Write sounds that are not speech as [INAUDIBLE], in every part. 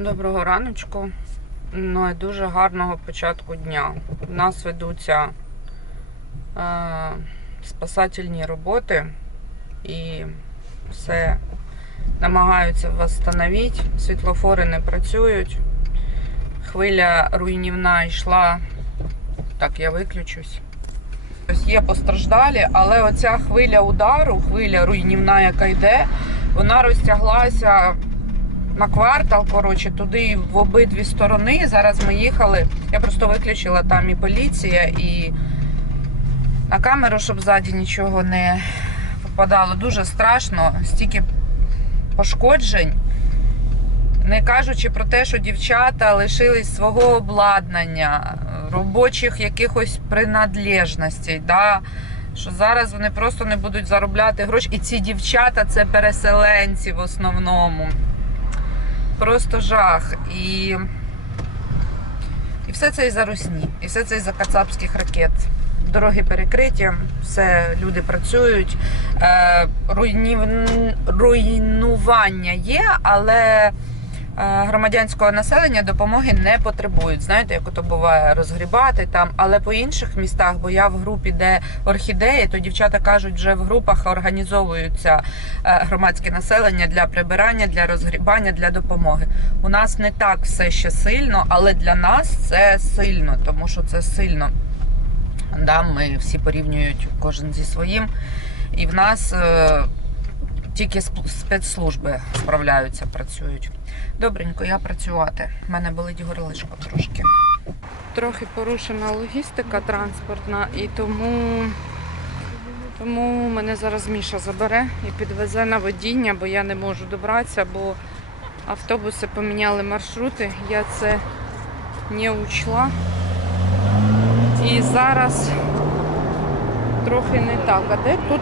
Доброго раночку. Ну і дуже гарного початку дня. У нас ведуться е, спасательні роботи і все намагаються встановити. Світлофори не працюють. Хвиля руйнівна йшла. Так, я виключусь. Ось є постраждалі, але оця хвиля удару, хвиля руйнівна, яка йде, вона розтяглася на квартал, коротше, туди в обидві сторони. Зараз ми їхали. Я просто виключила там і поліція, і на камеру, щоб ззаді нічого не попадало. Дуже страшно, стільки пошкоджень. Не кажучи про те, що дівчата лишились свого обладнання, робочих якихось принадлежностей. Да? Що зараз вони просто не будуть заробляти гроші. І ці дівчата це переселенці в основному. Просто жах. І, і все це із-за русні, і все це із-за кацапських ракет. Дороги перекриті, все, люди працюють. Е, руйнів... Руйнування є, але громадянського населення допомоги не потребують. Знаєте, як ото буває розгрібати там. Але по інших містах, бо я в групі, де орхідеї, то дівчата кажуть, вже в групах організовуються е, громадське населення для прибирання, для розгрібання, для допомоги. У нас не так все ще сильно, але для нас це сильно, тому що це сильно. Да, ми всі порівнюють кожен зі своїм. І в нас е, тільки сп- спецслужби справляються, працюють. Добренько, я працювати. У мене болить горлишко трошки. Трохи порушена логістика транспортна, і тому, тому мене зараз Міша забере і підвезе на водіння, бо я не можу добратися, бо автобуси поміняли маршрути. Я це не учла. І зараз трохи не так. А де тут?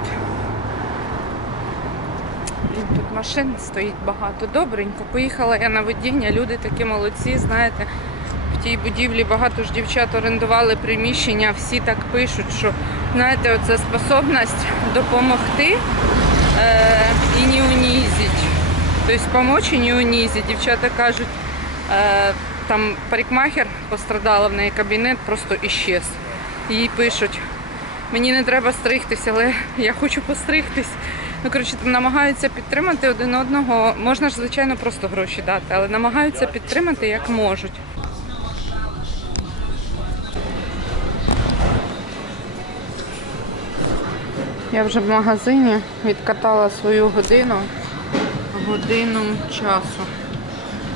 Тут машин стоїть багато. Добренько. Поїхала я на водіння. Люди такі молодці, знаєте. В тій будівлі багато ж дівчат орендували приміщення, всі так пишуть, що знаєте, оця способність допомогти е, і не унизить. Тобто допомогти і не унизить. Дівчата кажуть, е, там парикмахер пострадала в неї кабінет, просто іщез. Їй пишуть, мені не треба стригтися, але я хочу постригтись. Ну, коротше, там намагаються підтримати один одного. Можна ж, звичайно, просто гроші дати, але намагаються підтримати як можуть. Я вже в магазині відкатала свою годину, годину часу.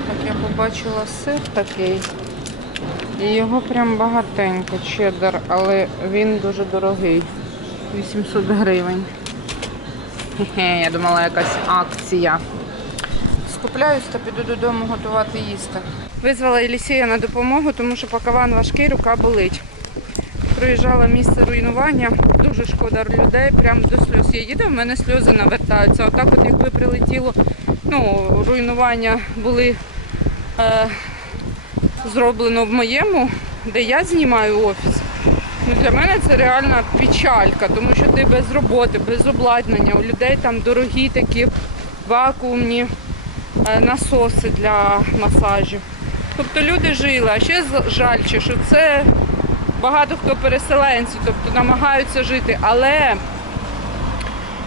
Так я побачила сир такий. І його прям багатенько, чеддер, але він дуже дорогий. 800 гривень. Хе-хе, я думала якась акція. Скупляюсь та піду додому готувати їсти. Визвала Елісія на допомогу, тому що пакаван важкий, рука болить. Приїжджала місце руйнування, дуже шкода людей, прям до сльоз. Я їду, в мене сльози навертаються. Отак от якби прилетіло, ну, руйнування були е, зроблено в моєму, де я знімаю офіс. Ну, для мене це реальна печалька, тому що ти без роботи, без обладнання. У людей там дорогі такі вакуумні е, насоси для масажів. Тобто люди жили, а ще жальче, що це багато хто переселенці, тобто намагаються жити, але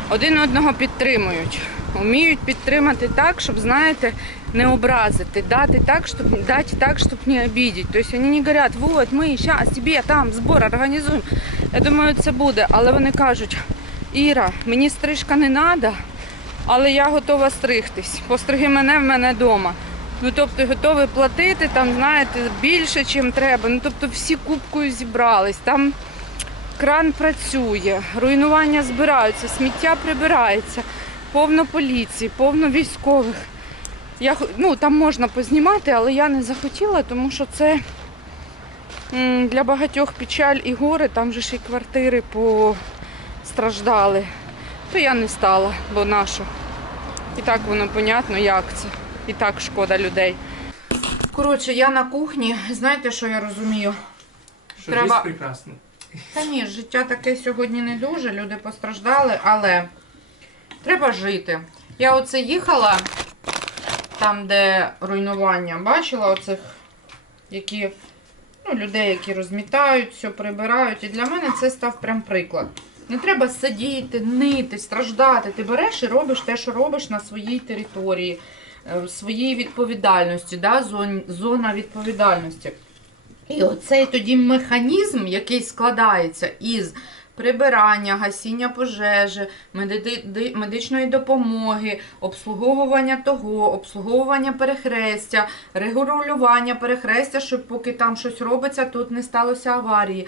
один одного підтримують. Вміють підтримати так, щоб, знаєте, не образити, дати так, щоб дати так, щоб не обидеть. Тобто вони не говорять, вот ми зараз тобі там збор організуємо. Я думаю, це буде. Але вони кажуть, Іра, мені стрижка не треба, але я готова стригтись. Постриги мене в мене вдома. Ну, тобто готові платити там, знаєте, більше, чим треба. Ну, тобто всі кубкою зібрались. Там кран працює, руйнування збираються, сміття прибирається, повно поліції, повно військових. Я, ну, там можна познімати, але я не захотіла, тому що це для багатьох печаль і горе, там же ж і квартири постраждали. То я не стала, бо нащо. І так воно понятно, як це. І так шкода людей. Коротше, я на кухні. Знаєте, що я розумію? Що Треба- Треба... Та ні, життя таке сьогодні не дуже, люди постраждали, але треба жити. Я оце їхала там, де руйнування, бачила оцих, які, ну, людей, які розмітають, все прибирають. І для мене це став прям приклад. Не треба сидіти, нити, страждати. Ти береш і робиш те, що робиш на своїй території, е, в своїй відповідальності, да? зон, зона відповідальності. І оцей тоді механізм, який складається із прибирання, гасіння пожежі, медичної допомоги, обслуговування того, обслуговування перехрестя, регулювання перехрестя, щоб поки там щось робиться, тут не сталося аварії.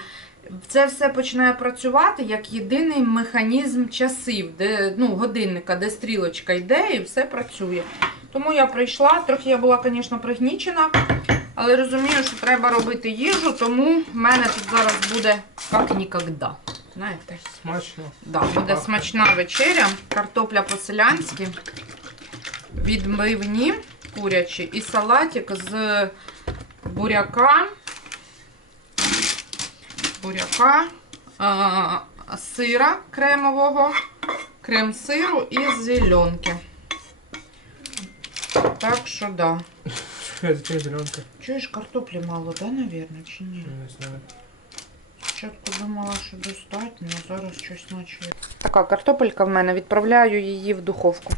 Це все починає працювати як єдиний механізм часів, де ну, годинника, де стрілочка йде і все працює. Тому я прийшла, трохи я була, звісно, пригнічена, але розумію, що треба робити їжу, тому в мене тут зараз буде як ніколи. Знаєте? Смачно. Да, буде смачна вечеря, картопля по-селянськи, відбивні курячі і салатик з буряка, буряка, а, сира кремового, крем-сиру і зеленки. Так що да. Чуєш, картоплі мало, да, наверное, чи ні? Не знаю. Думала, що достатньо, а зараз щось наче. Така картопелька в мене, відправляю її в духовку.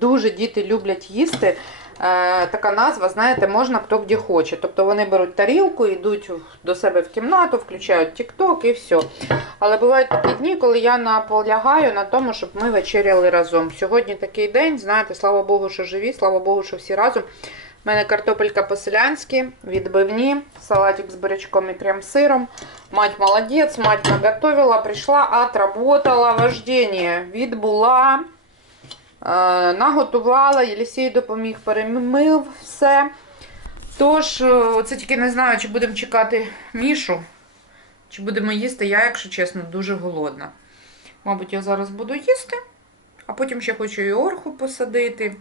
Дуже діти люблять їсти. Е, така назва, знаєте, можна хто де хоче. Тобто вони беруть тарілку, йдуть до себе в кімнату, включають TikTok і все. Але бувають такі дні, коли я наполягаю на тому, щоб ми вечеряли разом. Сьогодні такий день, знаєте, слава Богу, що живі, слава Богу, що всі разом. У мене картопелька по-селянськи, відбивні, салатик з бурячком і крем-сиром. Мать молодець, мать наготовила, прийшла, отработала вождення, відбула, е, наготувала, Єлісій допоміг, перемив все. Тож, е, це тільки не знаю, чи будемо чекати Мішу, чи будемо їсти. Я, якщо чесно, дуже голодна. Мабуть, я зараз буду їсти, а потім ще хочу і орху посадити.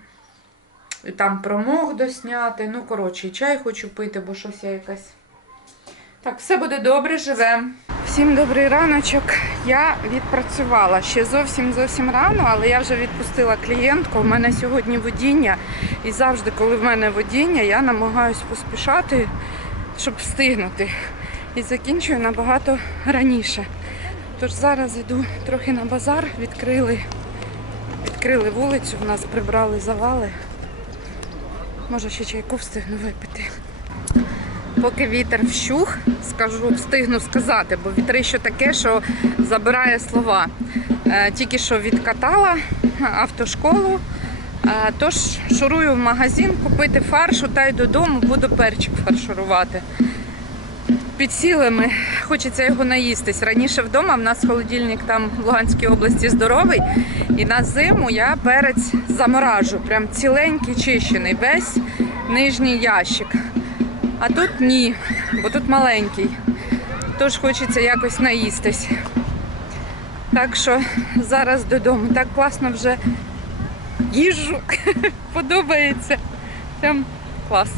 Там промог досняти. Ну, коротше, чай хочу пити, бо щось я якась. Так, все буде добре, живемо. Всім добрий раночок. Я відпрацювала ще зовсім зовсім рано, але я вже відпустила клієнтку. У мене сьогодні водіння. І завжди, коли в мене водіння, я намагаюся поспішати, щоб встигнути. І закінчую набагато раніше. Тож зараз йду трохи на базар, відкрили, відкрили вулицю, в нас прибрали завали. Може ще чайку встигну випити. Поки вітер вщух, скажу, встигну сказати, бо вітрище таке, що забирає слова. Е, Тільки що відкатала автошколу, е, тож шурую в магазин купити фаршу та й додому буду перчик фарширувати. Підсіли ми, хочеться його наїстись. Раніше вдома в нас холодильник там в Луганській області здоровий. І на зиму я перець заморажу. Прям ціленький чищений, весь нижній ящик. А тут ні, бо тут маленький. Тож хочеться якось наїстись. Так що зараз додому. Так класно вже їжу. [LAUGHS] Подобається. Прям клас.